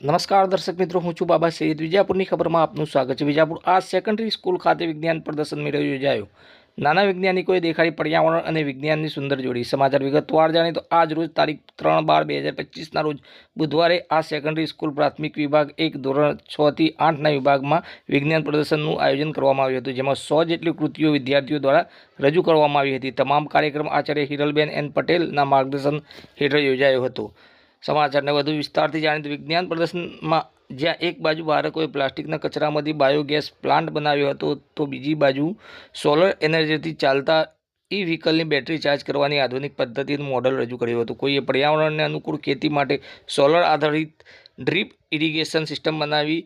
નમસ્કાર દર્શક મિત્રો, હું છું બાબા સૈયદ. વિજાપુરની ખબરમાં આપનું સ્વાગત છે. વિજાપુર આ સેકન્ડરી સ્કૂલ ખાતે વિજ્ઞાન પ્રદર્શન મેળો યોજાયો. નાના વૈજ્ઞાનિકોએ દેખાડી પર્યાવરણ અને વિજ્ઞાનની સુંદર જોડી. સમાચાર વિગતવાર જાણીએ તો આજ રોજ તારીખ 3/12/2025ના રોજ બુધવારે આ સેકન્ડરી સ્કૂલ પ્રાથમિક વિભાગ 1 ધોરણ 6 થી 8ના વિભાગમાં વિજ્ઞાન પ્રદર્શનનું આયોજન કરવામાં આવ્યું હતું, જેમાં 100 જેટલી કૃતિઓ વિદ્યાર્થીઓ દ્વારા રજૂ કરવામાં આવી હતી. તમામ કાર્યક્રમ આચાર્ય હિરલબેન એન પટેલના માર્ગદર્શન હેઠળ યોજાયો હતો. સમાચારને વધુ વિસ્તારથી જાણીએ તો વિજ્ઞાન પ્રદર્શનમાં જ્યાં એક બાજુ બાળકોએ પ્લાસ્ટિકના કચરામાંથી બાયોગેસ પ્લાન્ટ બનાવ્યો હતો, તો બીજી બાજુ સોલર એનર્જીથી ચાલતા ઈ વ્હીકલની બેટરી ચાર્જ કરવાની આધુનિક પદ્ધતિનું મોડલ રજૂ કર્યું હતું. કોઈએ પર્યાવરણને અનુકૂળ ખેતી માટે સોલર આધારિત ડ્રીપ ઇરિગેશન સિસ્ટમ બનાવી,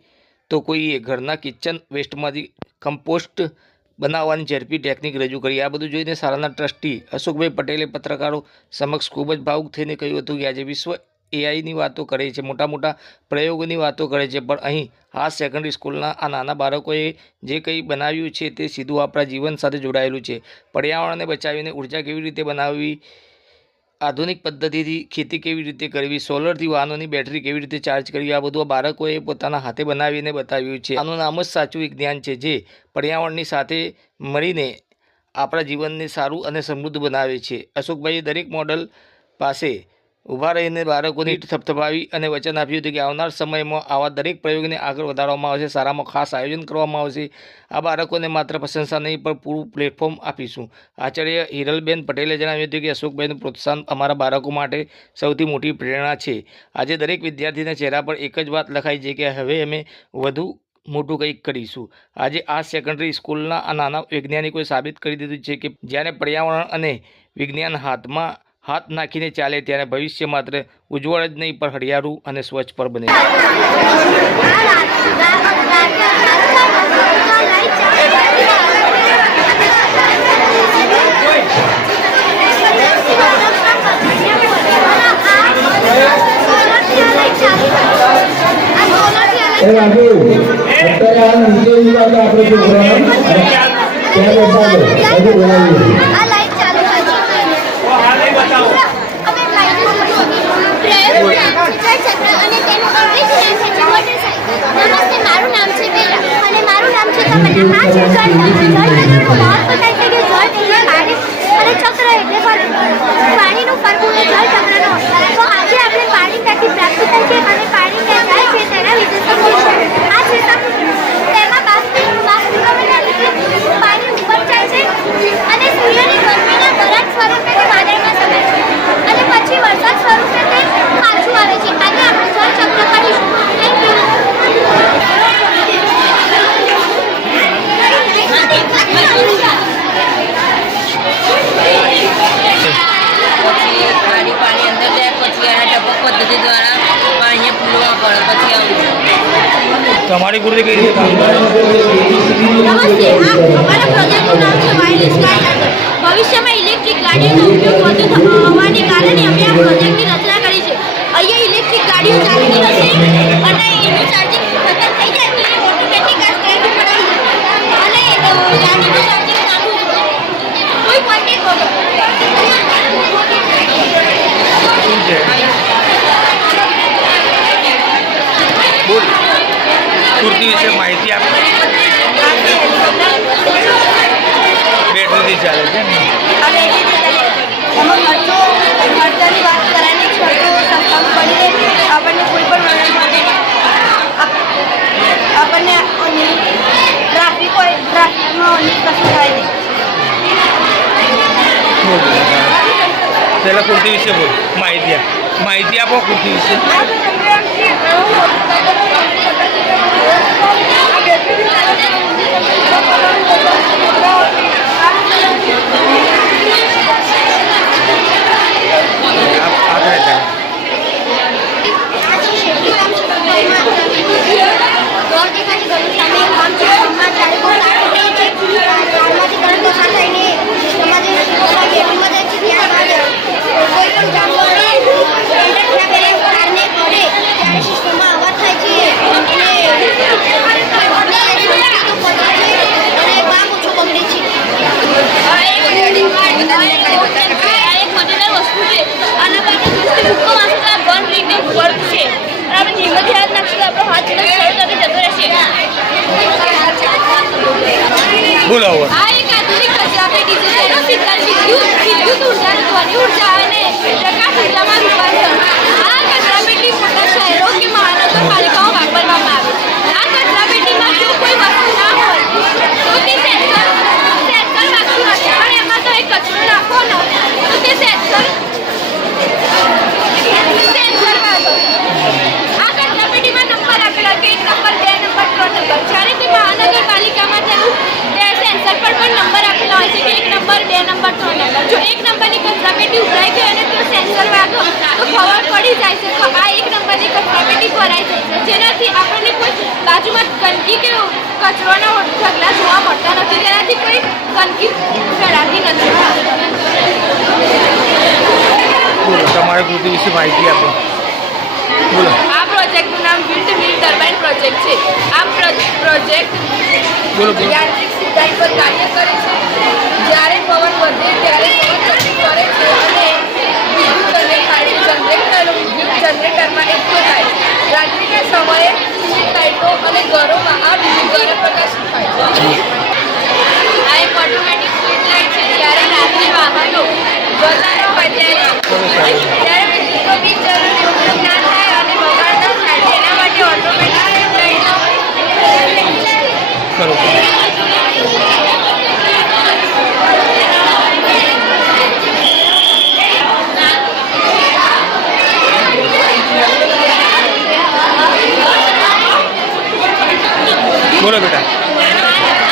તો કોઈએ ઘરના કિચન વેસ્ટમાંથી કમ્પોસ્ટ બનાવવાની ઝડપી ટેકનિક રજૂ કરી. આ બધું જોઈને શાળાના ટ્રસ્ટી અશોકભાઈ પટેલે પત્રકારો સમક્ષ ખૂબ જ ભાવુક થઈને કહ્યું હતું કે આજે વિશ્વ એઆઈની વાતો કરે છે, મોટા પ્રયોગોની વાતો કરે છે, પણ અહીં આ સેકન્ડરી સ્કૂલના આ નાના બાળકોએ જે કંઈ બનાવ્યું છે તે સીધું આપણા જીવન સાથે જોડાયેલું છે. પર્યાવરણને બચાવીને ઉર્જા કેવી રીતે બનાવવી, આધુનિક પદ્ધતિથી ખેતી કેવી રીતે કરવી, સોલરથી વાહનોની બેટરી કેવી રીતે ચાર્જ કરવી, આ બધું બાળકોએ પોતાના હાથે બનાવીને બતાવ્યું છે. આનું નામ જ સાચું વિજ્ઞાન છે, જે પર્યાવરણની સાથે મળીને આપણા જીવનને સારું અને સમૃદ્ધ બનાવે છે. અશોકભાઈએ દરેક મોડલ પાસે ઊભા રહીને બાળકોને થપથપાવી અને વચન આપ્યું હતું કે આવનાર સમયમાં આવા દરેક પ્રયોગને આગળ વધારવામાં આવશે. શાળામાં ખાસ આયોજન કરવામાં આવશે. આ બાળકોને માત્ર પ્રશંસા નહીં પણ પૂરું પ્લેટફોર્મ આપીશું. આચાર્ય હિરલબેન પટેલે જણાવ્યું હતું કે અશોકભાઈનું પ્રોત્સાહન અમારા બાળકો માટે સૌથી મોટી પ્રેરણા છે. આજે દરેક વિદ્યાર્થીના ચહેરા પર એક જ વાત લખાઈ છે કે હવે અમે વધુ મોટું કંઈક કરીશું. આજે આ સેકન્ડરી સ્કૂલના આ નાના વૈજ્ઞાનિકોએ સાબિત કરી દીધું છે કે જ્યારે પર્યાવરણ અને વિજ્ઞાન હાથમાં હાથ નાખીને ચાલે ત્યારે ભવિષ્ય માત્ર ઉજ્જવળ જ નહીં પણ હરિયાળું અને સ્વચ્છ પર બને. પાણીનું ફરવું એ જળ ચક્રનો. તો આજે આપણે પાણી ક્યાંથી પ્રાપ્ત થાય છે અને પાણી ક્યાં જાય છે તેના વિશે સમજીશું. આ છે તેમાં બાષ્પીભવનના લીધે પાણી ઉપર જાય છે અને સૂર્યની ગરમીના વરાળ સ્વરૂપે તે વાદળમાં સમાય છે અને પછી વરસાદ સ્વરૂપે તે પાછું આવે છે. આજે આપણે જળ ચક્ર કરીશું. Thank you. પાણી અંદર જાય પછી આના ટપક પદ્ધતિ દ્વારા પાણીને ફૂલવા પડે પછી આવું. તમારી ગુરુજી કઈ રીતે કામ કરે? નમસ્તે. અમારા પ્રોજેક્ટનું નામ છે વાયરલેસ સ્કાય ચાર્જર. ભવિષ્યમાં ઇલેક્ટ્રિક ગાડીઓનો ઉપયોગ વધુ હોવાને કારણે અમે આ પ્રોજેક્ટની રચના કરી છે. અહીંયા ઇલેક્ટ્રિક ગાડીઓ ચાલતી હશે અને એનું ચાર્જિંગ ખતમ થઈ જાય તો એ ઓટોમેટિક આ સ્ટેન્ડ ઉપર આવી જશે અને ગાડીનું ચાર્જિંગ ચાલુ રહેશે કોઈ કોન્ટેક્ટ વગર. બોલ, કુર્તી વિશે માહિતી આપો. બેટરીથી ચાલે છે ને? એમાં ખર્ચાની વાત કરવાની ખર્ચો સસ્તા પડીને આપણને કોઈ પણ આપણને ટ્રાફિક હોય ટ્રાફિકમાં અનેક કશું થાય નહીં. પહેલાં કુર્તી વિશે બોલ, માહિતી આપો કુર્તી વિશે. કોઈ પણ બોલો હવે. આ એક આધુનિક કચરાપેટી છે જેનો વિદ્યુત ઉર્જા, ધ્વનિ ઉર્જા અને પ્રકાશ ઉર્જામાં રૂપાંતર. આ કચરાપેટી મોટા શહેરો કે મહાનગરપાલિકાઓ વાપરવામાં આવે છે. આ કચરાપેટીમાં જો કોઈ વસ્તુ ના હોય તો તે સેન્સર વાગતું નથી, પણ એમાં તો એક કચરો નાખો ને તો તે સેન્સર વાગે. આ કચરાપેટીમાં નંબર આપેલા કે 1 નંબર, 2 નંબર, 3 નંબર. જ્યારે તે મહાનગરપાલિકામાં તેનું સેન્સર પર પણ નંબર આપેલા હોય છે કે 1 નંબર, 2 નંબર, 3 નંબર. જો 1 નંબરની કચરાપેટી ઉભરાઈ ગઈ અને તે સેન્સર વાગો તો ખબર પડી જાય છે કે આ 1 નંબરની કચરાપેટી ભરાઈ જાય છે, જેનાથી આપણને કોઈ બાજુમાં ગંદકી કે કચરોના ઢગલા જોવા મળતા નથી, તેનાથી કોઈ ગંદકી ફેલાતી નથી. બોલો તમારી કૃતિ વિશે માહિતી આપો. બોલો. આ પ્રોજેક્ટનું નામ વિન્ડ મિલ ટર્બાઇન પ્રોજેક્ટ છે. આ પ્રોજેક્ટ બોલો. યાંત્રિક સિદ્ધાંત પર કાર્ય કરે છે. જ્યારે પવન વધે ત્યારે પવન ગતિ કરે છે અને વિદ્યુત અને વિદ્યુત જનરેટરમાં એકઠો થાય છે. રાત્રિના સમયે સ્ટ્રીટ લાઇટો અને ઘરોમાં આ વિદ્યુત દ્વારા પ્રકાશિત થાય છે. આ એક ઓટોમેટિક સ્ટ્રીટ લાઇટ છે. જ્યારે રાત્રે વાહનો વરસાદ હોય ત્યારે વિદ્યુતનો વીજ જરૂરી ઉપયોગ ના થાય અને બગાડ ના થાય તેના માટે ઓટોમેટિક સ્ટ્રીટ લાઇટો કરો. બોલો બેટા.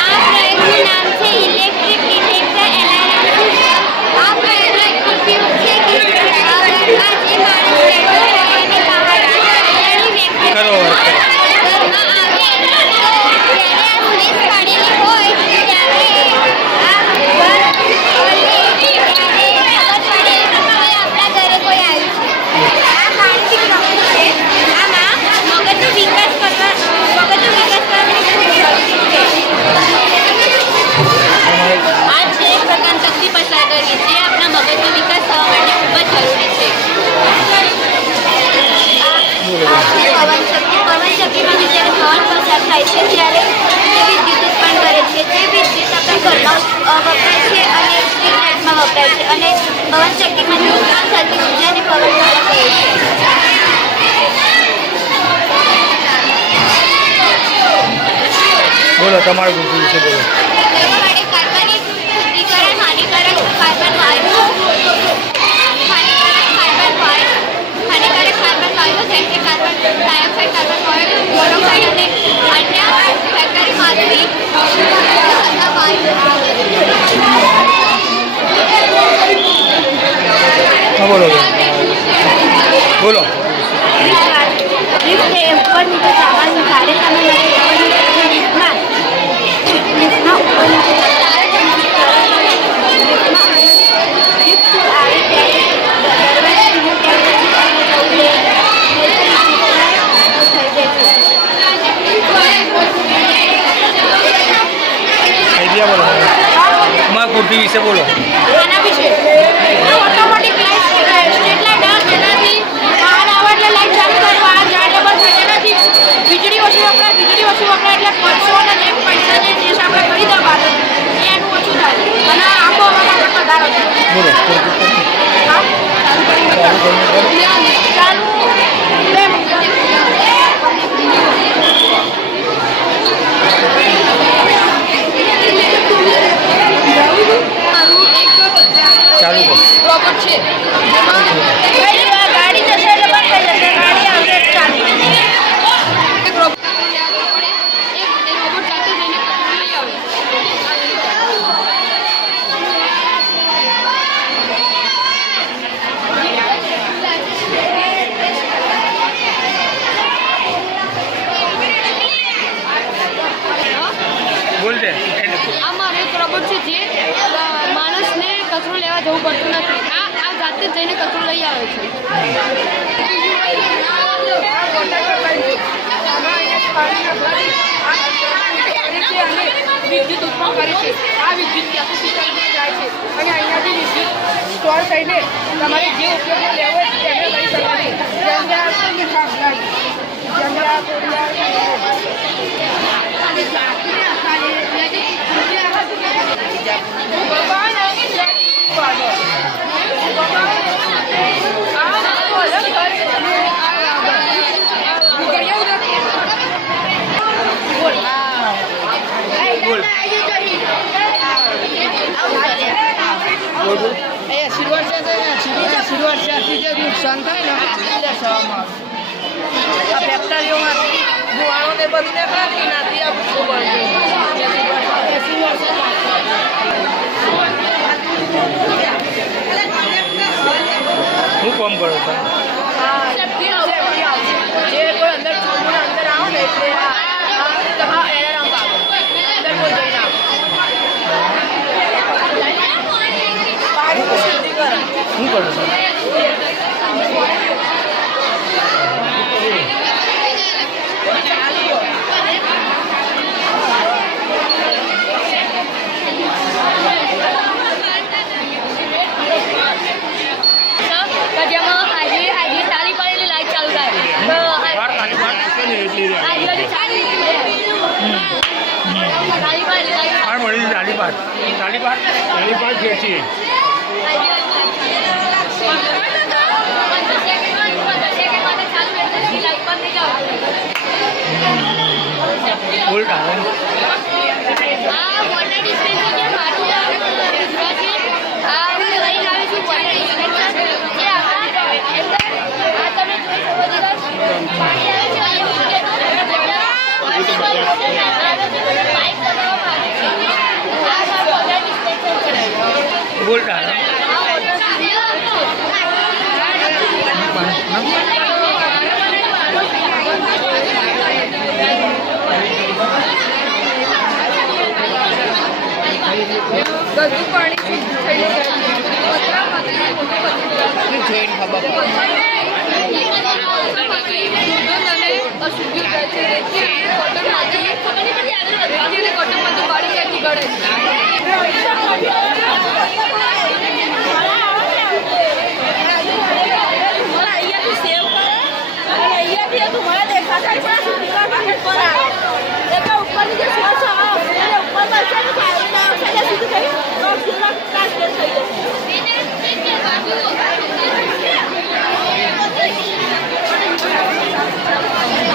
આ પ્રયોગનું નામ છે ઇલેક્ટ્રિક ડિટેક્ટર એલાર્મ સિસ્ટમ. આ પ્રયોગનો એક ઉપયોગ છે કે આ જે માણસ બેઠો હોય અને બહારથી અજાણી વ્યક્તિ કરો. ઘરમાં આવે તો જ્યારે આ સ્વિચ પડેલી હોય ત્યારે આ ઘર ખોલે ત્યારે ખબર પડે કે આપણા ઘરે કોઈ આવ્યું છે. આ માનસિક રમત છે. આમાં મગજનો વિકાસ કરવાની ખૂબ જરૂરી છે. આ છે એક પ્રકારની શક્તિ પસાર કરવી જે આપણા મગજનો વિકાસ થવા માટે ખૂબ જ જરૂરી છે. આ છે પવનચક્કી. પવનચક્કીમાં જ્યારે પવન પસાર થાય છે ત્યારે તે વિદ્યુત ઉત્પન્ન કરે છે. તે વિદ્યુત આપણા ઘરમાં વપરાય છે અને સ્ટ્રીટ લાઇટમાં વપરાય છે અને પવનચક્કીમાંથી ઉત્પન્ન થતી ઉર્જાને પવન દ્વારા કહે છે. બોલો તમારી કૃતિ વિશે બોલો. કાર્બનિક શુદ્ધિકરણ હાનિકારક કાર્બન વાયુઓ જેમ કે કાર્બન ડાયોક્સાઇડ, કાર્બન મોનોક્સાઇડ અને અન્ય ફેક્ટરીમાંથી થતા વાયુઓ. હા બોલો. બોલો. લિફ્ટ એ ઉપર નીચે સામાન ભારે સામાન લિફ્ટના ઉપર નીચે લિફ્ટ આવે ત્યારે આઈડિયા બોલો. તમારી કૃતિ વિશે બોલો. આના વિશે ઓટોમેટિક લાઇટ સ્ટ્રીટ લાઇટ તેનાથી બહાર આવે એટલે લાઇટ ચાલુ કરવા આ જાય બસ તેનાથી વીજળી ઓછી વપરાય એટલે ખર્ચો અને જે પૈસા જે આપણે કરી દેવાનું એનું ઓછું થાય અને આખો વધારો થાય. બોલો. ચાલુ કરો. રોબોટ છે જેમાં ગાડી જશે એટલે બંધ થઈ જશે, ગાડી આવશે ચાલુ. એક રોબોટ જાતે જઈને લઈ આવે. બોલ દે. આ મારો એક રોબોટ છે જે માણસને કચરો લેવા જવું પડતું નથી. આ જાતે જ જઈને કચરો લઈ આવે છે. વિદ્યુત ઉત્પન્ન કરે છે. આ વિદ્યુત કેપેસિટરમાં જાય છે અને અહીંયાથી વિદ્યુત સ્ટોર થઈને તમારે જે ઉપયોગમાં લેવો હોય તેને લઈ શકો છો. સિલ્વરથી જે નુકસાન થાય ને એટલે સવામાં આ ફેક્ટરીઓમાંથી ધુવાળો ને બધું નીકળે ને એનાથી આ ખબર શું કામ કરો છો? જે કોઈ અંદર ચોમું અંદર આવો ને એટલે એલાર્મ વાગો અંદર કોઈ જઈને આવો શું કરો છો? જેમાં આજે તાળી પાડેલી લાઈટ ચાલુ થાય તો તાળી પાડેલી બધું પાણી થઈ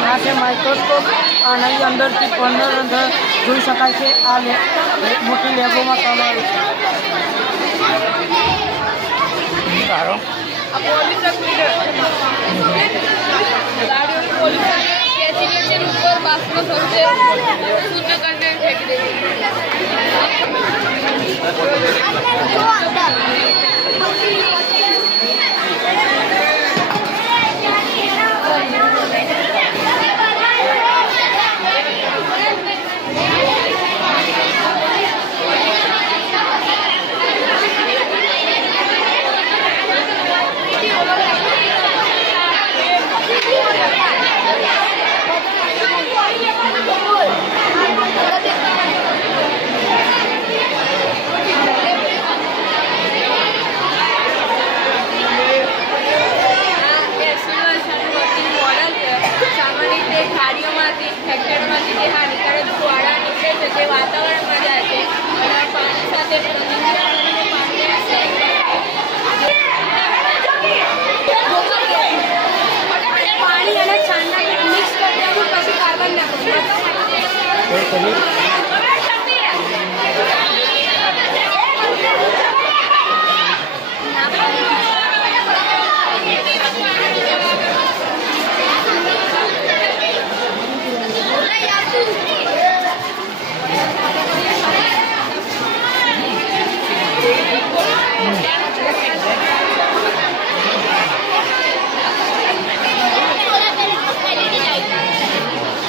આ છે માઇક્રોસ્કોપ આની અંદરથી અંદર જોઈ શકાય છે. આ મોટી લેબોમાં કામ આવે છે. સારો આ પોલીસ ગાડીઓની પોલીસ ખેંચી છે ઉપર બાસનો સૌથી શૂન્ય કન્ટેન્ટ ફેંકી દે વાતાવરણમાં જાય છે અને પાણી સાથે પાણી અને છાણના મિક્સ કરી દેવું પછી કાર્બન નાખવું.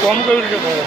કામ કેવી રીતે કરો?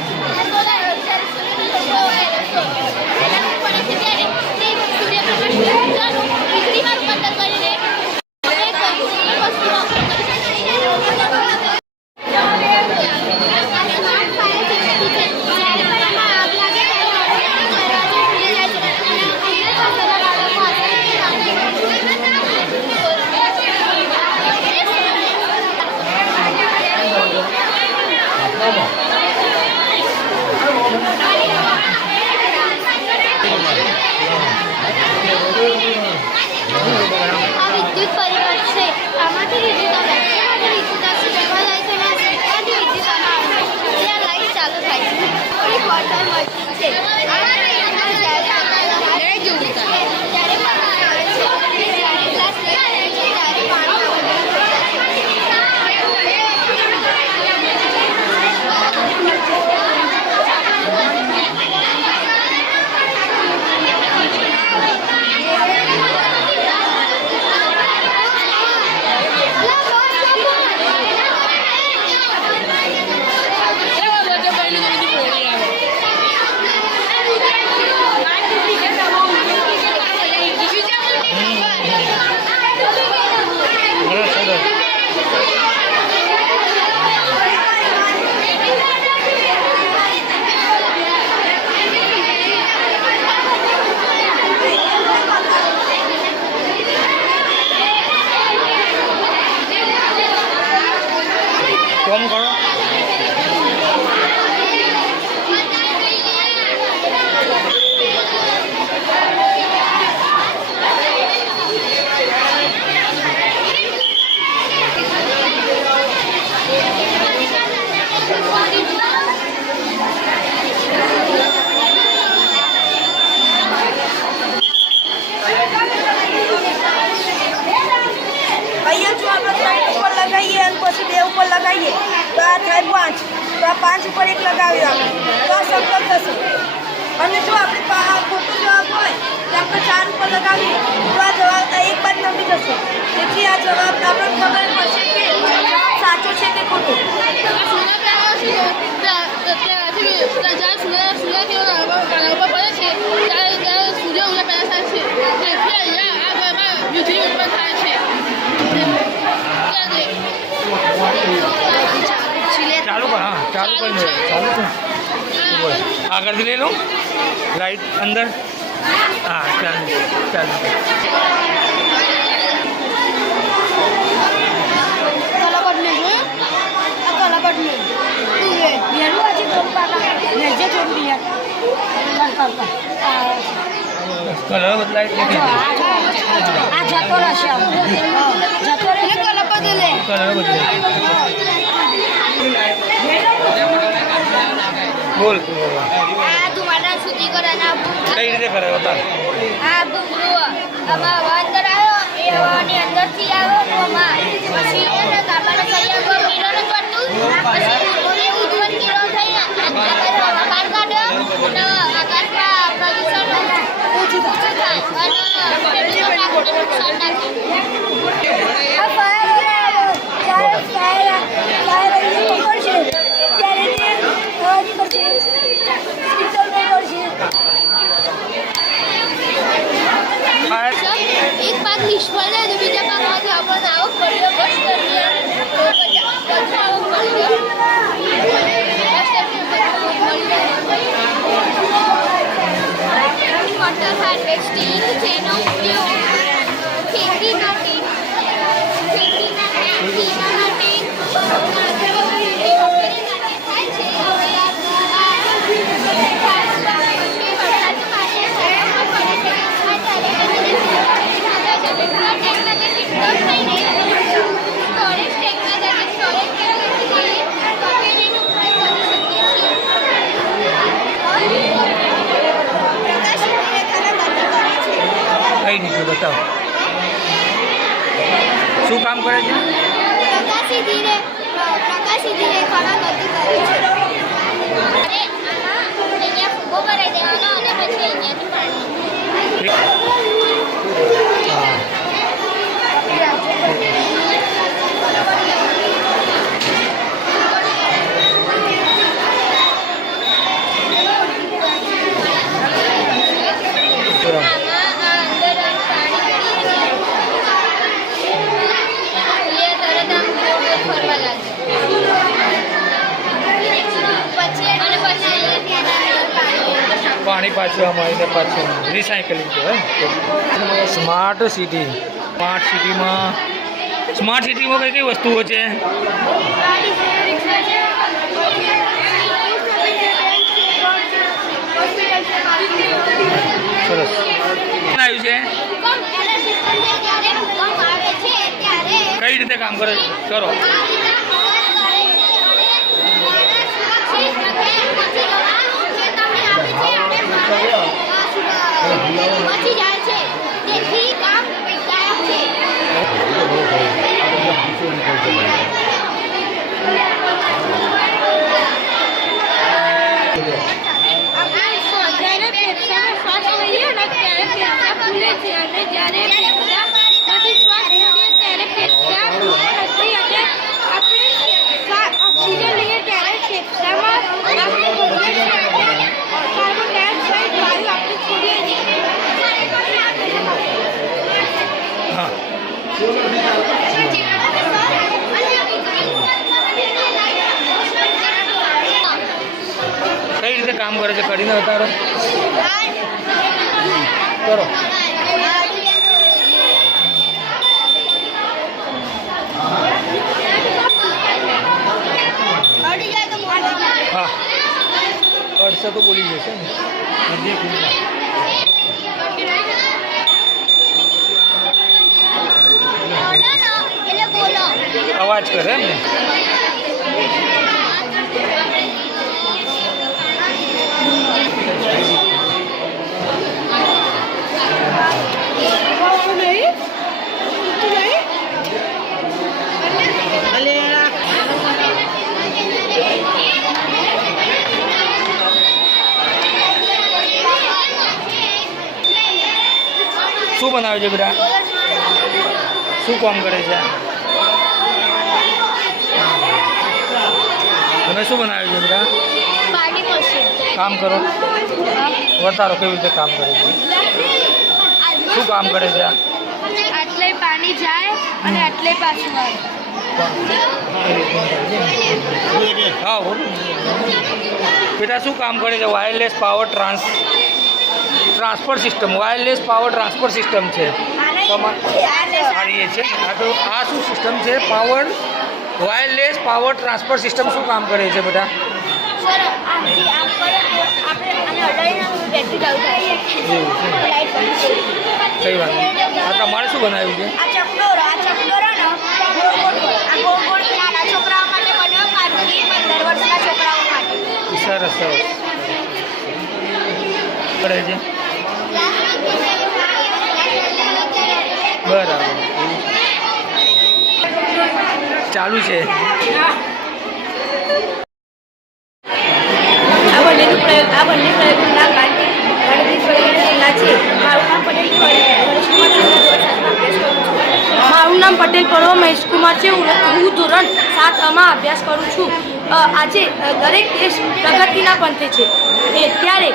5 તો આ 5 ઉપર 1 લગાવ્યું આપણે તો આ સંકલ્પ થશે અને જો આપણે ખોટો જવાબ હોય તો આપણે 4 ઉપર લગાવીએ તો આ જવાબ એક બાદ નમી જશે તેથી આ જવાબ આપણને ખબર પડશે કે જવાબ સાચો છે કે ખોટો ચાલુ કર હા ચાલુ કરી દે ચાલુ કર બોલ આગળથી લઈ લઉં રાઈટ અંદર હા ચાલુ ચાલુ કલર બદલાય એટલે કે આ જતો રહેશે જતો રહે કલર બદલે કલર બદલાય બોલ આ તમારા સુધી કરાના કઈ રીતે કરે બતા આ બુગરો આમાં અંદર આવ્યો એ હવાની અંદરથી આવ્યો તો આમાં પછી એને કાબાનો સળિયા પર કિરણ કરતું પછી ઓને ઉદ્વન કિરણ થઈને આકાશમાં બહાર કાઢ્યો અને આકાશમાં પ્રદૂષણ ઓછું થાય અને પેટ્રોલ નાખીને નુકસાન નાખ્યું આ ફાયર પડશે ત્યારે તે હવાની પડશે એક પાક નિષ્ફળ જાય તો બીજા પાકમાંથી આપણને આવક મળ્યો બસ કરીએ તો પછી આવક મળ્યો વોટર હાર્વેસ્ટિંગ જેનો ઉપયોગ ખેતી માટે કઈ રીતે બતાવો શું કામ કરે છે પ્રકાશી ધીરે ખાના ગતિ કરે છે અરે આમાં અહીંયા ફૂગો ભરાઈ દેવાનો અને પછી અહીંયાથી પાણી પાણી પાછું અમારીને પાછું રિસાયકલિંગ કહેવાય સ્માર્ટ સિટીમાં કઈ કઈ વસ્તુઓ છે સરસ આવ્યું છે કઈ રીતે કામ કરે કરો બચી જાય છે તેથી કામ ગાયબ છે જ્યારે ફેફસાનો શ્વાસ લઈએ ને ત્યારે ફેફસા ફૂલે છે અને જ્યારે ફેફસામાંથી શ્વાસ લઈએ ત્યારે ફેફસા ફૂલે નથી અને આપણે ઓક્સિજન લઈએ ત્યારે ફેફસામાં આપણે બોલીએ છીએ અને કાર્બન ડાયોક્સાઇડ વાયુ આપણે છોડીએ છીએ હા કઈ રીતે કામ કરે છે કરીને બતાવો કરો હા અડસે તો બોલી જશે ને અવાજ કરે એમ ને શું બનાવે છે બેટા? શું કામ કરે છે? તમે શું બનાવ્યું છે બેટા? પાણી મશીન કામ કરો, બતાવો કેવી રીતે કામ કરે છે. શું કામ કરે છે? આટલે પાણી જાય અને આટલે પાછું આવે. હા બોલો બેટા, શું કામ કરે છે? Wireless power transfer system, wireless power transfer system છે. સારી છે. હા તો આ શું સિસ્ટમ છે? વાયરલેસ પાવર ટ્રાન્સફર સિસ્ટમ શું કામ કરે છે બેટા? સર આથી આમ કરે તો આપણે આને અડાડીને બેટરી ચાલુ થાય. લાઈટ બંધ થઈ. કઈ વાત નહીં. આ તમારે શું બનાવ્યું છે? આ ચકડોરો ને ગોળ ગોળ નાના છોકરાઓ માટે બન્યો, 5 થી 15 વર્ષના છોકરાઓ માટે. સરસ સરસ કરે છે. બરાબર, ચાલુ છે. આ બંને પ્રયોગોનું નામ ગણતરી પ્રયોગશાળા છે. મારું નામ પટેલ પરવા મહેશકુમાર છે. હું ધોરણ 7માં અભ્યાસ કરું છું. આજે દરેક દેશ પ્રગતિના પંથે છે. ત્યારે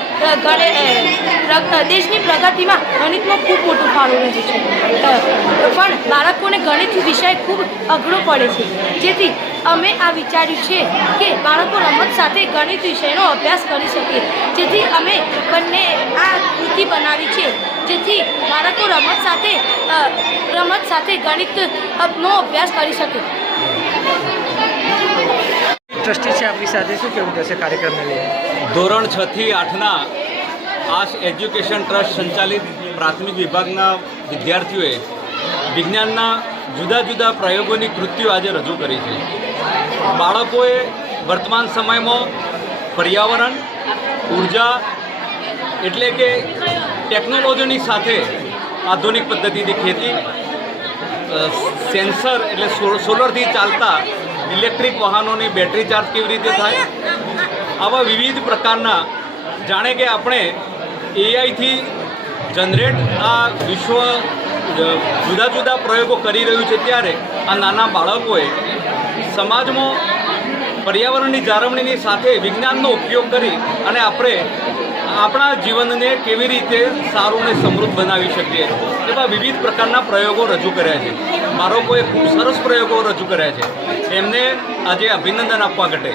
દેશની પ્રગતિમાં ગણિતનો ખૂબ મોટો ફાળો રહે છે. પણ બાળકોને ગણિત વિષય ખૂબ અઘરો પડે છે. જેથી અમે આ વિચાર્યું છે કે બાળકો રમત સાથે ગણિત વિષયનો અભ્યાસ કરી શકે. જેથી અમે બંને આ કૃતિ બનાવી છે, જેથી બાળકો રમત સાથે ગણિતનો અભ્યાસ કરી શકે. ટ્રસ્ટી છે આપણી સાથે, શું કહેવું થશે કાર્યક્રમને લઈને? ધોરણ 6 થી 8ના આશ એજ્યુકેશન ટ્રસ્ટ સંચાલિત પ્રાથમિક વિભાગના વિદ્યાર્થીઓએ વિજ્ઞાનના જુદા જુદા પ્રયોગોની કૃતિઓ આજે રજૂ કરી છે. બાળકોએ વર્તમાન સમયમાં પર્યાવરણ, ઉર્જા એટલે કે ટેકનોલોજીની સાથે આધુનિક પદ્ધતિથી ખેતી, સેન્સર એટલે સોલરથી ચાલતા ઇલેક્ટ્રિક વાહનોની બેટરી ચાર્જ કેવી રીતે થાય, આવા વિવિધ પ્રકારના, જાણે કે આપણે એઆઈથી જનરેટ આ વિશ્વ જુદા જુદા પ્રયોગો કરી રહ્યું છે, ત્યારે આ નાના બાળકોએ સમાજમાં પર્યાવરણની જાળવણીની સાથે વિજ્ઞાનનો ઉપયોગ કરી અને આપણે આપણા જીવનને કેવી રીતે સારું અને સમૃદ્ધ બનાવી શકીએ એવા વિવિધ પ્રકારના પ્રયોગો રજૂ કર્યા છે. બાળકોએ ખૂબ સરસ પ્રયોગો રજૂ કર્યા છે. એમને આજે અભિનંદન આપવા ઘટે.